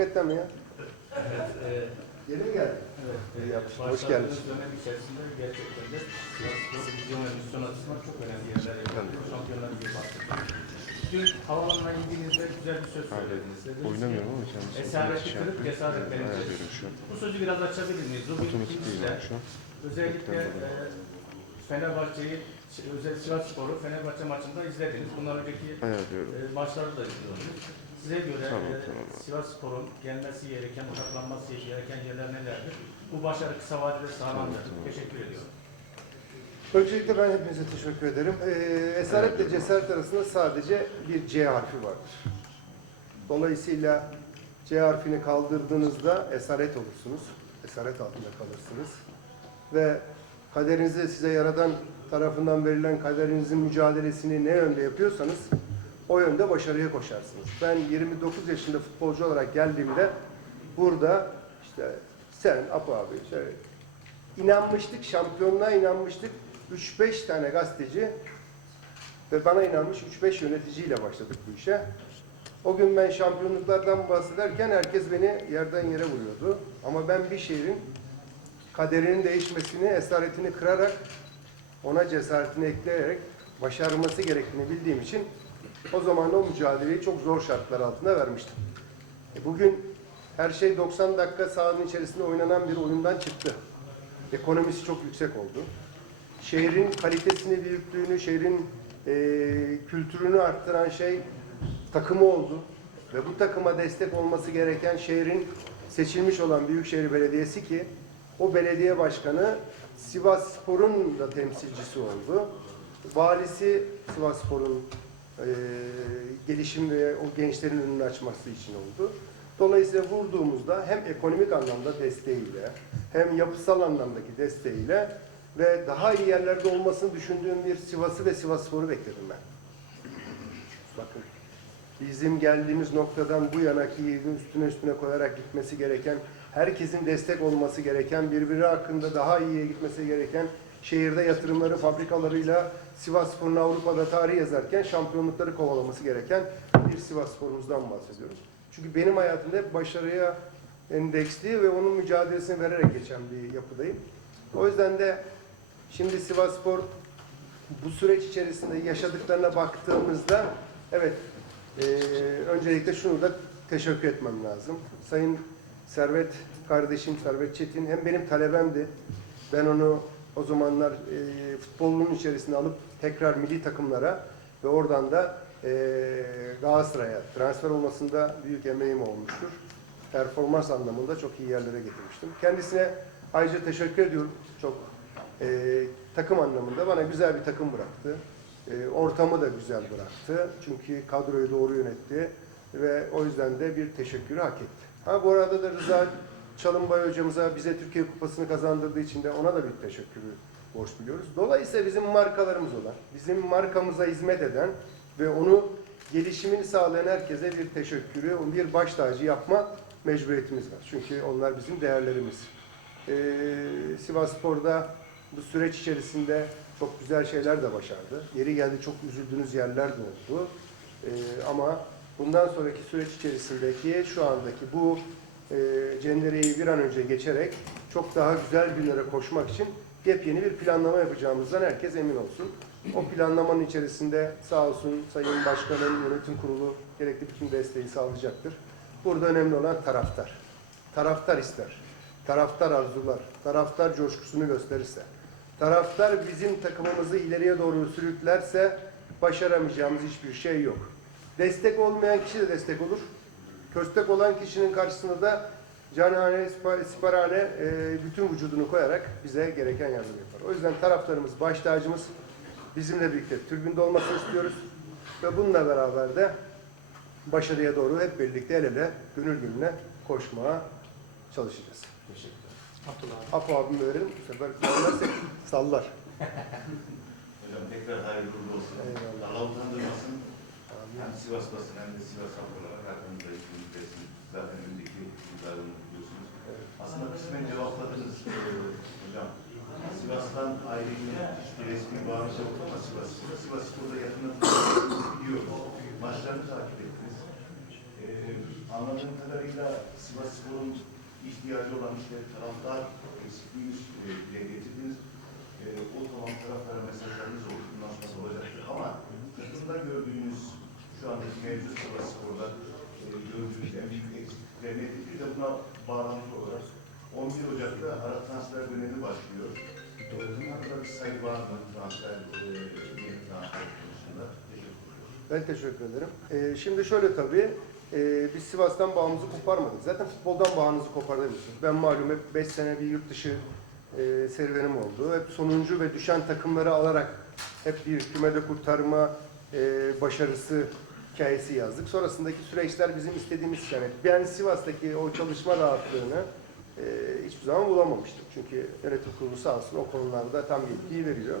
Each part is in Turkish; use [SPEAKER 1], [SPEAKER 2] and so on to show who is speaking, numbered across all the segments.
[SPEAKER 1] Hakikaten mi ya?
[SPEAKER 2] Evet, e,
[SPEAKER 1] Yeni mi geldin?
[SPEAKER 2] evet.
[SPEAKER 1] İyi yapmışsın. Hoş geldin.
[SPEAKER 2] dönem içerisinde gerçekten de Sivas vizyon ve misyon açısından çok önemli yerler yapıyoruz. Şampiyonlar Ligi bahsettik. Dün havalanına indiğinizde güzel bir söz söylediniz.
[SPEAKER 3] Oynamıyorum ama kendisi
[SPEAKER 2] Esareti
[SPEAKER 3] şey
[SPEAKER 2] kırıp cesaret vereceğiz. Bu sözü biraz açabilir miyiz?
[SPEAKER 3] Otomatik değil şu an.
[SPEAKER 2] özellikle e, Fenerbahçe'yi, özel Sivas Spor'u Fenerbahçe maçında izlediniz. Bundan önceki e, maçları da izliyoruz. Size göre
[SPEAKER 3] Tamam,
[SPEAKER 2] e,
[SPEAKER 3] tamam.
[SPEAKER 2] Sivas Spor'un gelmesi gereken, odaklanması gereken yerler nelerdir? Bu başarı kısa vadede sağlanacak.
[SPEAKER 3] Tamam, tamam.
[SPEAKER 2] Teşekkür ediyorum.
[SPEAKER 1] Öncelikle ben hepinize teşekkür ederim. Ee, esaretle cesaret arasında sadece bir C harfi vardır. Dolayısıyla C harfini kaldırdığınızda esaret olursunuz. Esaret altında kalırsınız. Ve kaderinizi size yaradan tarafından verilen kaderinizin mücadelesini ne yönde yapıyorsanız o yönde başarıya koşarsınız. Ben 29 yaşında futbolcu olarak geldiğimde burada işte sen Apo abi işte inanmıştık, şampiyonluğa inanmıştık. 3-5 tane gazeteci ve bana inanmış 3-5 yöneticiyle başladık bu işe. O gün ben şampiyonluklardan bahsederken herkes beni yerden yere vuruyordu. Ama ben bir şehrin kaderinin değişmesini, esaretini kırarak, ona cesaretini ekleyerek başarması gerektiğini bildiğim için o zaman o mücadeleyi çok zor şartlar altında vermiştim. E bugün her şey 90 dakika sahanın içerisinde oynanan bir oyundan çıktı. Ekonomisi çok yüksek oldu. Şehrin kalitesini, büyüklüğünü, şehrin e, kültürünü arttıran şey takımı oldu. Ve bu takıma destek olması gereken şehrin seçilmiş olan Büyükşehir Belediyesi ki o belediye başkanı Sivas Spor'un da temsilcisi oldu. Valisi Sivas Spor'un e, gelişim ve o gençlerin önünü açması için oldu. Dolayısıyla vurduğumuzda hem ekonomik anlamda desteğiyle hem yapısal anlamdaki desteğiyle ve daha iyi yerlerde olmasını düşündüğüm bir Sivas'ı ve Sivas Spor'u bekledim ben. Bakın bizim geldiğimiz noktadan bu yanaki üstüne üstüne koyarak gitmesi gereken, herkesin destek olması gereken, birbiri hakkında daha iyiye gitmesi gereken şehirde yatırımları, fabrikalarıyla Sivas Spor'un Avrupa'da tarih yazarken şampiyonlukları kovalaması gereken bir Sivas Spor'umuzdan bahsediyoruz. Çünkü benim hayatımda hep başarıya endeksli ve onun mücadelesini vererek geçen bir yapıdayım. O yüzden de şimdi Sivas Spor bu süreç içerisinde yaşadıklarına baktığımızda evet ee, öncelikle şunu da teşekkür etmem lazım. Sayın Servet kardeşim Servet Çetin hem benim talebemdi. Ben onu o zamanlar e, futbolun içerisine alıp tekrar milli takımlara ve oradan da e, Galatasaray'a transfer olmasında büyük emeğim olmuştur. Performans anlamında çok iyi yerlere getirmiştim. Kendisine ayrıca teşekkür ediyorum. Çok e, takım anlamında bana güzel bir takım bıraktı. E, ortamı da güzel bıraktı. Çünkü kadroyu doğru yönetti ve o yüzden de bir teşekkürü hak etti. Ha bu arada da Rıza Çalınbay hocamıza bize Türkiye Kupası'nı kazandırdığı için de ona da bir teşekkürü borç biliyoruz. Dolayısıyla bizim markalarımız olan, bizim markamıza hizmet eden ve onu gelişimini sağlayan herkese bir teşekkürü, bir baş tacı yapma mecburiyetimiz var. Çünkü onlar bizim değerlerimiz. Ee, Sivas Spor'da bu süreç içerisinde çok güzel şeyler de başardı. Yeri geldi çok üzüldüğünüz yerler de oldu. Ee, ama bundan sonraki süreç içerisindeki şu andaki bu e, cendereyi bir an önce geçerek çok daha güzel günlere koşmak için yepyeni bir planlama yapacağımızdan herkes emin olsun. O planlamanın içerisinde sağ olsun Sayın Başkanım, yönetim kurulu gerekli bütün desteği sağlayacaktır. Burada önemli olan taraftar. Taraftar ister. Taraftar arzular. Taraftar coşkusunu gösterirse. Taraftar bizim takımımızı ileriye doğru sürüklerse başaramayacağımız hiçbir şey yok. Destek olmayan kişi de destek olur. Köstek olan kişinin karşısında da canhane, sipa- siparhane e, bütün vücudunu koyarak bize gereken yardım yapar. O yüzden taraftarımız, baş tacımız bizimle birlikte tribünde olmasını istiyoruz. Ve bununla beraber de başarıya doğru hep birlikte el ele, gönül gönüle koşmaya çalışacağız.
[SPEAKER 2] Teşekkür ederim. Abdullah abi.
[SPEAKER 1] Apo abime verelim. Bu sefer kullanırsak sallar.
[SPEAKER 4] Hocam tekrar hayırlı uğurlu olsun.
[SPEAKER 1] Eyvallah.
[SPEAKER 4] Allah utandırmasın. Hem Sivas basın hem de Sivas halk olarak arkamızda ikimiz besin. Zaten öndeki yıllarını biliyorsunuz. Aslında kısmen cevapladınız hocam. Sivas'tan ayrılığın hiçbir resmi bağımız yok ama Sivas. Sivas Spor'da yakından biliyor. Maçlarını takip ettiniz. E, anladığım kadarıyla Sivas Spor'un ihtiyacı olan işte taraftar eksikliğini dile getirdiniz. E, o tamam taraftara mesajlarınız oldu, bundan olacaktır. Ama takımda gördüğünüz şu andaki mevcut Sivas Spor'da e, gördüğünüz en büyük eksiklikler nedir? Bir de buna bağlantılı olarak 11 Ocak'ta ara transfer dönemi başlıyor. Bunlarda bir sayı var mı transfer, e, transfer konusunda?
[SPEAKER 1] Ben teşekkür ederim. Ee, şimdi şöyle tabii, e, biz Sivas'tan bağımızı koparmadık. Zaten futboldan bağınızı kopardınız. Ben malum hep 5 sene bir yurt dışı e, serüvenim oldu. Hep sonuncu ve düşen takımları alarak hep bir kümede kurtarma e, başarısı hikayesi yazdık. Sonrasındaki süreçler bizim istediğimiz yani ben Sivas'taki o çalışma rahatlığını e, hiçbir zaman bulamamıştım. Çünkü yönetim kurulu sağ olsun o konularda tam yetkiyi veriyor.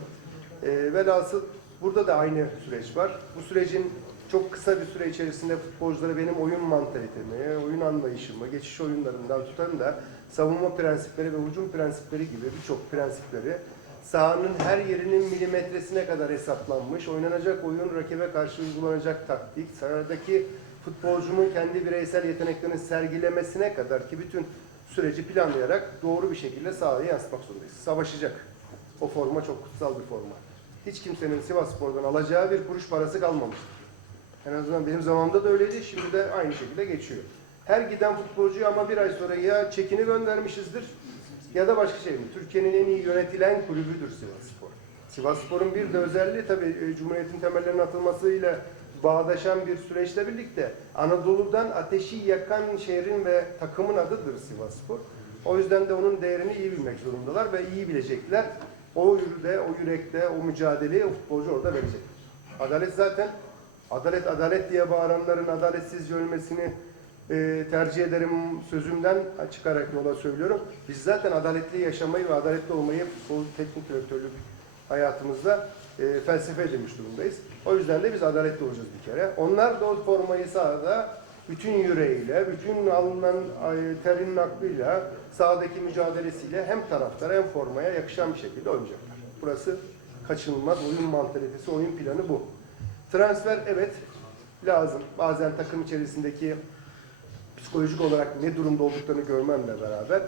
[SPEAKER 1] E, velhasıl burada da aynı süreç var. Bu sürecin çok kısa bir süre içerisinde futbolculara benim oyun mantalitemi, oyun anlayışımı, geçiş oyunlarından tutan da savunma prensipleri ve hücum prensipleri gibi birçok prensipleri sahanın her yerinin milimetresine kadar hesaplanmış, oynanacak oyun, rakibe karşı uygulanacak taktik, sahadaki futbolcunun kendi bireysel yeteneklerini sergilemesine kadar ki bütün süreci planlayarak doğru bir şekilde sahaya yansıtmak zorundayız. Savaşacak. O forma çok kutsal bir forma. Hiç kimsenin Sivas Spor'dan alacağı bir kuruş parası kalmamıştır. En azından benim zamanımda da öyleydi, şimdi de aynı şekilde geçiyor. Her giden futbolcuyu ama bir ay sonra ya çekini göndermişizdir ya da başka şey mi? Türkiye'nin en iyi yönetilen kulübüdür Sivas Spor. Sivas Spor'un bir de özelliği tabii e, Cumhuriyet'in temellerinin atılmasıyla bağdaşan bir süreçle birlikte Anadolu'dan ateşi yakan şehrin ve takımın adıdır Sivas Spor. O yüzden de onun değerini iyi bilmek zorundalar ve iyi bilecekler. O yürüde, o yürekte, o mücadeleyi o futbolcu orada verecek. Adalet zaten, adalet adalet diye bağıranların adaletsiz ölmesini e, tercih ederim sözümden çıkarak yola söylüyorum. Biz zaten adaletli yaşamayı ve adaletli olmayı bu teknik direktörlük hayatımızda e, felsefe edilmiş durumdayız. O yüzden de biz adaletli olacağız bir kere. Onlar da o formayı sahada bütün yüreğiyle, bütün alınan ay, terin aklıyla, sahadaki mücadelesiyle hem taraftara hem formaya yakışan bir şekilde oynayacaklar. Burası kaçınılmaz oyun mantalitesi, oyun planı bu. Transfer evet lazım. Bazen takım içerisindeki psikolojik olarak ne durumda olduklarını görmemle beraber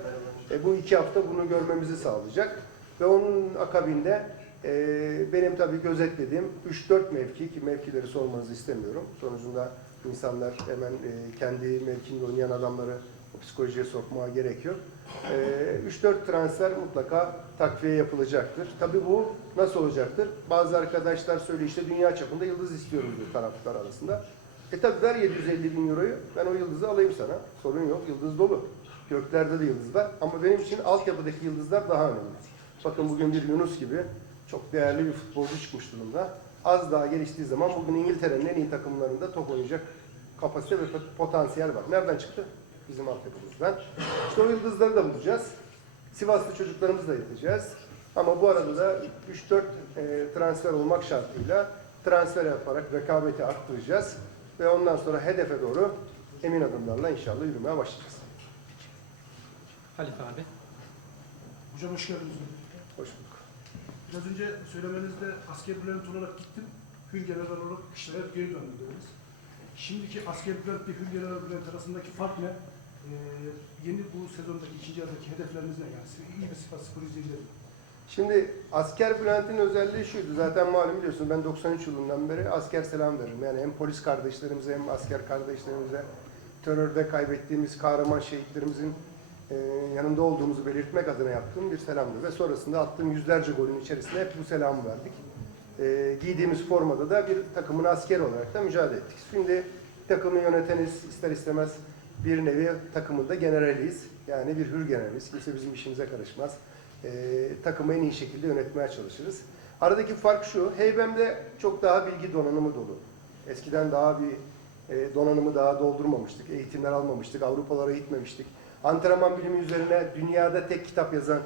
[SPEAKER 1] e, bu iki hafta bunu görmemizi sağlayacak. Ve onun akabinde e, benim tabii gözetlediğim 3-4 mevki ki mevkileri sormanızı istemiyorum. Sonucunda insanlar hemen e, kendi mevkinde oynayan adamları o psikolojiye sokmaya gerek yok. E, 3-4 transfer mutlaka takviye yapılacaktır. Tabii bu nasıl olacaktır? Bazı arkadaşlar söylüyor işte dünya çapında yıldız istiyoruz diyor taraftar arasında. E tabi ver 750 bin euroyu, ben o yıldızı alayım sana. Sorun yok, yıldız dolu. Göklerde de yıldız var. Ama benim için altyapıdaki yıldızlar daha önemli. Bakın bugün bir Yunus gibi çok değerli bir futbolcu çıkmış durumda. Az daha geliştiği zaman bugün İngiltere'nin en iyi takımlarında top oynayacak kapasite ve potansiyel var. Nereden çıktı? Bizim altyapımızdan. İşte o yıldızları da bulacağız. Sivaslı çocuklarımızla yeteceğiz. Ama bu arada da 3-4 e, transfer olmak şartıyla transfer yaparak rekabeti arttıracağız ve ondan sonra hedefe doğru emin adımlarla inşallah yürümeye başlayacağız.
[SPEAKER 3] Halife abi.
[SPEAKER 5] Hocam hoş geldiniz.
[SPEAKER 1] Hoş bulduk.
[SPEAKER 5] Biraz önce söylemenizde asker bülent olarak gittim. Hür general olarak işlere geri döndüm dediniz. Şimdiki asker bülent ve hür general bülent arasındaki fark ne? Ee, yeni bu sezondaki ikinci yarıdaki hedefleriniz ne? Yani iyi bir Sivas Spor izleyicileri.
[SPEAKER 1] Şimdi asker Bülent'in özelliği şuydu. Zaten malum biliyorsunuz ben 93 yılından beri asker selam veririm. Yani hem polis kardeşlerimize hem asker kardeşlerimize terörde kaybettiğimiz kahraman şehitlerimizin e, yanında olduğumuzu belirtmek adına yaptığım bir selamdı. Ve sonrasında attığım yüzlerce golün içerisinde hep bu selamı verdik. E, giydiğimiz formada da bir takımın asker olarak da mücadele ettik. Şimdi takımı yöneteniz ister istemez bir nevi takımın da generaliyiz. Yani bir hür generaliyiz. Kimse bizim işimize karışmaz. E, takımı en iyi şekilde yönetmeye çalışırız. Aradaki fark şu, Heybem'de çok daha bilgi donanımı dolu. Eskiden daha bir e, donanımı daha doldurmamıştık, eğitimler almamıştık, Avrupalara gitmemiştik. Antrenman bilimi üzerine dünyada tek kitap yazan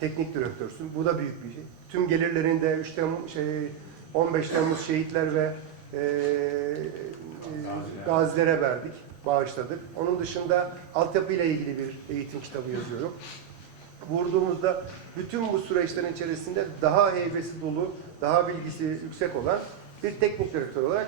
[SPEAKER 1] teknik direktörsün. Bu da büyük bir şey. Tüm gelirlerinde 3 Temmuz, şey, 15 Temmuz şehitler ve e, e, gazilere verdik, bağışladık. Onun dışında altyapıyla ilgili bir eğitim kitabı yazıyorum. Vurduğumuzda bütün bu süreçlerin içerisinde daha heybesi dolu, daha bilgisi yüksek olan bir teknik direktör olarak,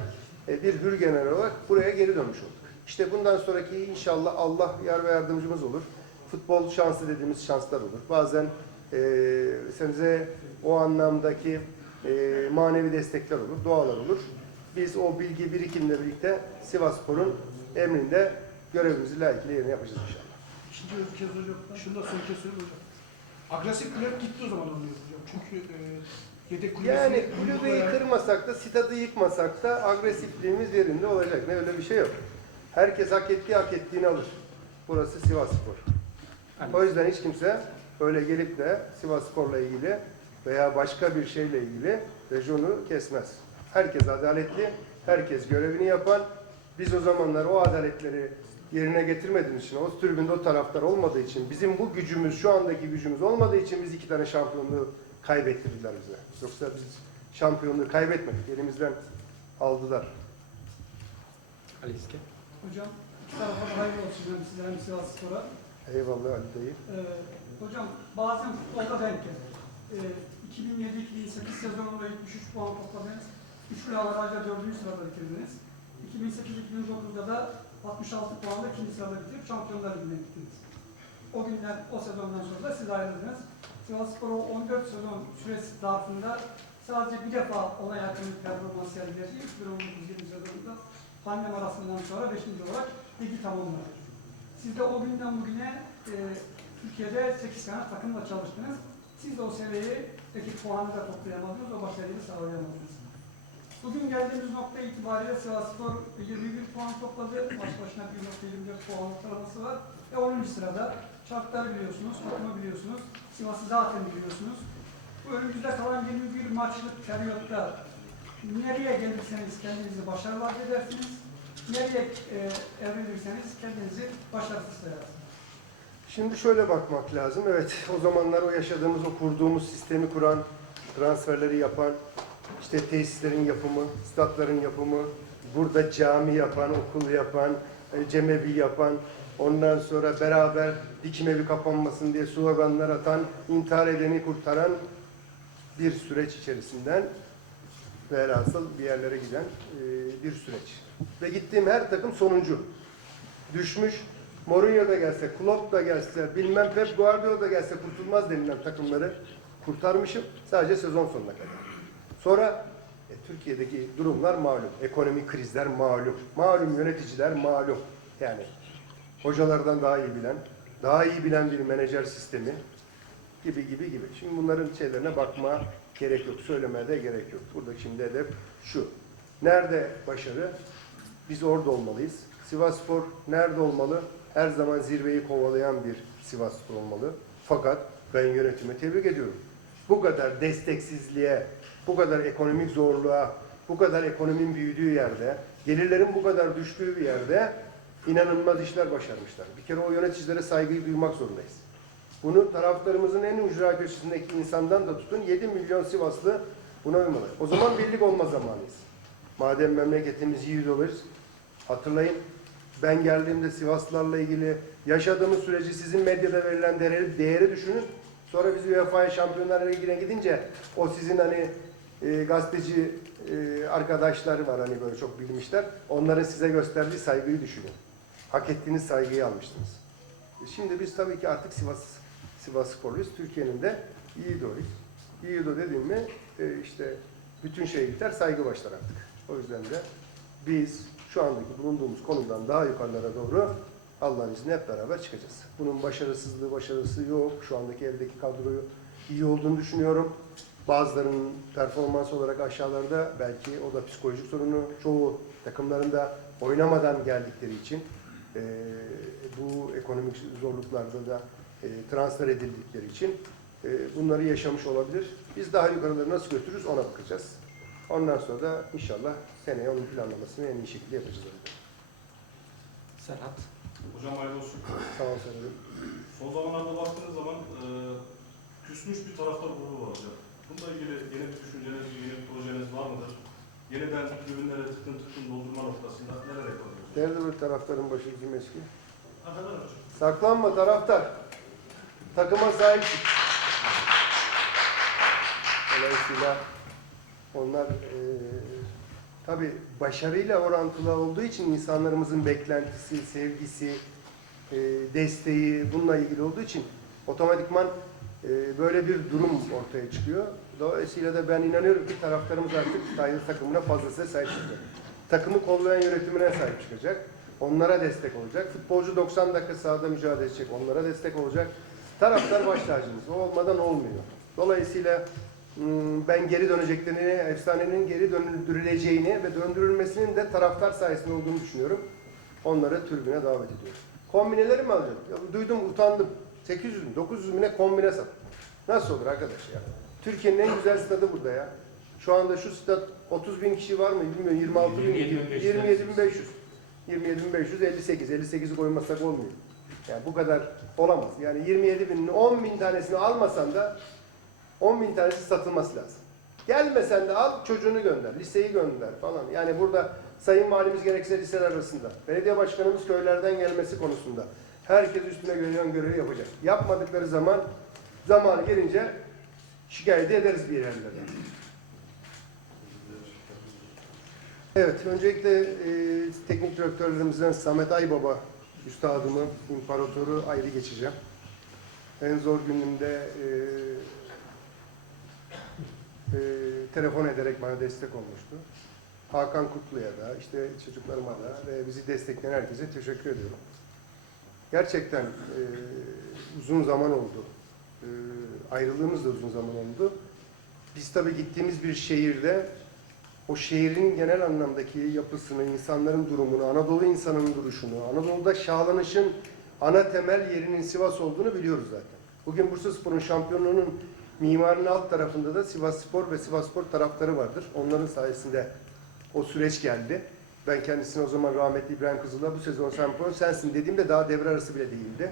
[SPEAKER 1] e, bir hür general olarak buraya geri dönmüş olduk. İşte bundan sonraki inşallah Allah yar ve yardımcımız olur. Futbol şansı dediğimiz şanslar olur. Bazen eee size o anlamdaki eee, manevi destekler olur, dualar olur. Biz o bilgi birikimle birlikte Sivasspor'un emrinde görevimizi layıkıyla yerine yapacağız inşallah.
[SPEAKER 5] İkinci kez hocam, şunu da son kez söyleyeyim hocam. Agresif kulüp gitti o zaman hocam. Çünkü e, yedek kulübesi...
[SPEAKER 1] Yani kulübeyi kırmasak da, stadı yıkmasak da agresifliğimiz yerinde olacak. Ne öyle bir şey yok. Herkes hak ettiği hak ettiğini alır. Burası Sivasspor. O yüzden hiç kimse öyle gelip de Sivasspor'la ilgili veya başka bir şeyle ilgili rejonu kesmez. Herkes adaletli, herkes görevini yapan. Biz o zamanlar o adaletleri yerine getirmediğimiz için, o tribünde o taraftar olmadığı için, bizim bu gücümüz, şu andaki gücümüz olmadığı için biz iki tane şampiyonluğu kaybettirdiler bize. Yoksa biz şampiyonluğu kaybetmedik, elimizden aldılar.
[SPEAKER 2] Ali İske.
[SPEAKER 3] Hocam iki tarafa da hayırlı olsun hem size hem Sivas Spor'a.
[SPEAKER 1] Eyvallah Ali dayı.
[SPEAKER 3] Ee, hocam bazen futbolda denk gelir. Ee, 2007-2008 sezonunda 73 puan topladınız. Üçlü avarajda dördüncü sırada bitirdiniz. 2008-2009'da da 66 puanla ikinci sırada bitirip Şampiyonlar Ligi'ne gittiniz. O günden, o sezondan sonra da siz ayrıldınız. Sivas Spor'u 14 sezon süresi zarfında sadece bir defa ona yakın bir performans sergiledi. 2019-20 sezonunda pandemi arasından sonra 5. olarak ligi tamamladı. Siz de o günden bugüne e, Türkiye'de 8 tane takımla çalıştınız. Siz de o seviyeyi, peki puanı da toplayamadınız, o başarıyı sağlayamadınız. Bugün geldiğimiz nokta itibariyle Sivasspor 21 puan topladı. Baş başına 1.24 puan ortalaması var. Ve 10. sırada. Şartları biliyorsunuz, takımı biliyorsunuz. Sivas'ı zaten biliyorsunuz. Bu önümüzde kalan 21 maçlık periyotta nereye gelirseniz kendinizi başarılı edersiniz. Nereye e, evrilirseniz kendinizi başarısız sayarsınız.
[SPEAKER 1] Şimdi şöyle bakmak lazım. Evet, o zamanlar o yaşadığımız, o kurduğumuz sistemi kuran, transferleri yapan, işte tesislerin yapımı, statların yapımı, burada cami yapan, okul yapan, e, cemevi yapan, ondan sonra beraber dikim evi kapanmasın diye sloganlar atan, intihar edeni kurtaran bir süreç içerisinden velhasıl bir yerlere giden e, bir süreç. Ve gittiğim her takım sonuncu. Düşmüş, Mourinho da gelse, Klopp da gelse, bilmem Pep Guardiola da gelse kurtulmaz denilen takımları kurtarmışım sadece sezon sonuna kadar. Sonra e, Türkiye'deki durumlar malum. Ekonomik krizler malum. Malum yöneticiler malum. Yani hocalardan daha iyi bilen, daha iyi bilen bir menajer sistemi gibi gibi gibi. Şimdi bunların şeylerine bakma gerek yok. Söylemeye de gerek yok. Burada şimdi hedef şu. Nerede başarı? Biz orada olmalıyız. Sivasspor nerede olmalı? Her zaman zirveyi kovalayan bir Sivasspor olmalı. Fakat ben yönetimi tebrik ediyorum. Bu kadar desteksizliğe, bu kadar ekonomik zorluğa, bu kadar ekonominin büyüdüğü yerde, gelirlerin bu kadar düştüğü bir yerde inanılmaz işler başarmışlar. Bir kere o yöneticilere saygıyı duymak zorundayız. Bunu taraftarımızın en ücra köşesindeki insandan da tutun 7 milyon Sivaslı buna uymalı. O zaman birlik olma zamanıyız. Madem memleketimiz iyi oluruz, hatırlayın ben geldiğimde Sivaslılarla ilgili yaşadığımız süreci sizin medyada verilen değeri, değeri düşünün. Sonra biz UEFA'ya Şampiyonlar Ligi'ne gidince o sizin hani e, gazeteci e, arkadaşlar var hani böyle çok bilmişler. Onların size gösterdiği saygıyı düşünün. Hak ettiğiniz saygıyı almıştınız. E, Şimdi biz tabii ki artık Sivas Sivas sporluyuz. Türkiye'nin de Yiğido'yuz. Yiğido dediğim mi e, işte bütün şey biter, saygı başlar artık. O yüzden de biz şu andaki bulunduğumuz konumdan daha yukarılara doğru Allah'ın izniyle hep beraber çıkacağız. Bunun başarısızlığı, başarısı yok. Şu andaki eldeki kadroyu iyi olduğunu düşünüyorum. Bazılarının performans olarak aşağılarda belki o da psikolojik sorunu çoğu takımlarında oynamadan geldikleri için e, bu ekonomik zorluklarda da e, transfer edildikleri için e, bunları yaşamış olabilir. Biz daha yukarıları nasıl götürürüz ona bakacağız. Ondan sonra da inşallah seneye onun planlamasını en iyi şekilde yapacağız.
[SPEAKER 2] Serhat.
[SPEAKER 6] Hocam hayırlı olsun.
[SPEAKER 1] Sağ ol sanırım.
[SPEAKER 6] Son zamanlarda baktığınız zaman e, küsmüş bir taraftar grubu var hocam. Bununla ilgili yeni bir düşünceniz, yeni bir projeniz var mıdır? Yeniden tribünlere tıkın tıkın doldurma noktasında neler yapabiliriz?
[SPEAKER 1] Nerede bir taraftarın başı kim eski? Saklanma taraftar. Takıma sahip çık. Dolayısıyla onlar eee, tabii başarıyla orantılı olduğu için insanlarımızın beklentisi, sevgisi, e, desteği bununla ilgili olduğu için otomatikman e, böyle bir durum ortaya çıkıyor. Dolayısıyla da ben inanıyorum ki taraftarımız artık Tayyip takımına fazlasıyla sahip çıkacak. Takımı kollayan yönetimine sahip çıkacak. Onlara destek olacak. Futbolcu 90 dakika sahada mücadele edecek. Onlara destek olacak. Taraftar baş tacımız. O olmadan olmuyor. Dolayısıyla hmm, ben geri döneceklerini, efsanenin geri döndürüleceğini ve döndürülmesinin de taraftar sayesinde olduğunu düşünüyorum. Onları tribüne davet ediyorum. Kombineleri mi alacak? Ya, duydum utandım. 800 mü 900 mü ne kombine sat. Nasıl olur arkadaş ya? Türkiye'nin en güzel stadı burada ya. Şu anda şu stat 30 bin kişi var mı bilmiyorum. 26 bin,
[SPEAKER 2] 27.500.
[SPEAKER 1] 27 bin 500. 27 bin 500, 58. 58'i koymasak olmuyor. Yani bu kadar olamaz. Yani 27 binin 10 bin tanesini almasan da 10 bin tanesi satılması lazım. Gelmesen de al çocuğunu gönder, liseyi gönder falan. Yani burada Sayın Valimiz gerekse liseler arasında, belediye başkanımız köylerden gelmesi konusunda herkes üstüne görülen görevi yapacak. Yapmadıkları zaman zamanı gelince şikayet ederiz bir yerlerden. Evet, öncelikle e, teknik direktörlerimizden Samet Aybaba üstadımı, imparatoru ayrı geçeceğim. En zor günümde e, e, telefon ederek bana destek olmuştu. Hakan Kutlu'ya da, işte çocuklarıma da ve bizi destekleyen herkese teşekkür ediyorum. Gerçekten e, uzun zaman oldu. E, ayrılığımız da uzun zaman oldu. Biz tabii gittiğimiz bir şehirde o şehrin genel anlamdaki yapısını, insanların durumunu, Anadolu insanının duruşunu, Anadolu'da şahlanışın ana temel yerinin Sivas olduğunu biliyoruz zaten. Bugün Bursaspor'un şampiyonluğunun mimarının alt tarafında da Sivasspor ve Sivasspor taraftarı vardır. Onların sayesinde o süreç geldi. Ben kendisine o zaman rahmetli İbrahim Kızıl'a bu sezon şampiyon sensin dediğimde daha devre arası bile değildi.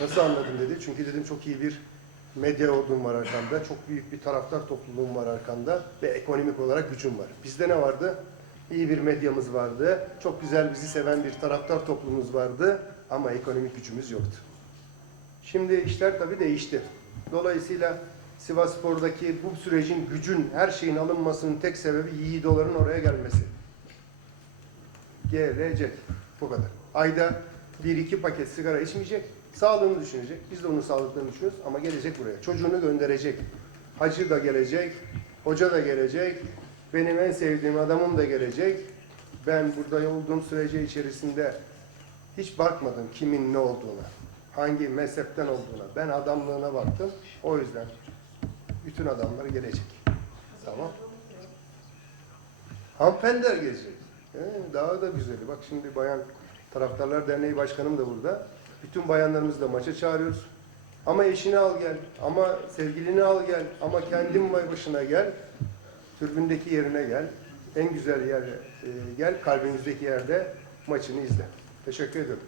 [SPEAKER 1] Nasıl anladın dedi. Çünkü dedim çok iyi bir medya ordum var arkanda. Çok büyük bir taraftar topluluğum var arkanda. Ve ekonomik olarak gücüm var. Bizde ne vardı? İyi bir medyamız vardı. Çok güzel bizi seven bir taraftar toplumumuz vardı. Ama ekonomik gücümüz yoktu. Şimdi işler tabii değişti. Dolayısıyla Sivasspor'daki bu sürecin gücün, her şeyin alınmasının tek sebebi Yiğidoların oraya gelmesi. Gelecek. Bu kadar. Ayda bir iki paket sigara içmeyecek. Sağlığını düşünecek. Biz de onun sağlıklarını düşünüyoruz ama gelecek buraya. Çocuğunu gönderecek. Hacı da gelecek. Hoca da gelecek. Benim en sevdiğim adamım da gelecek. Ben burada olduğum sürece içerisinde hiç bakmadım kimin ne olduğuna. Hangi mezhepten olduğuna. Ben adamlığına baktım. O yüzden bütün adamlar gelecek. Tamam. Hanımefendiler gelecek. He, daha da güzeli. Bak şimdi Bayan Taraftarlar Derneği Başkanım da burada. Bütün bayanlarımızı da maça çağırıyoruz. Ama eşini al gel, ama sevgilini al gel, ama kendin başına gel. Türbündeki yerine gel. En güzel yere e, gel, kalbimizdeki yerde maçını izle. Teşekkür ediyorum.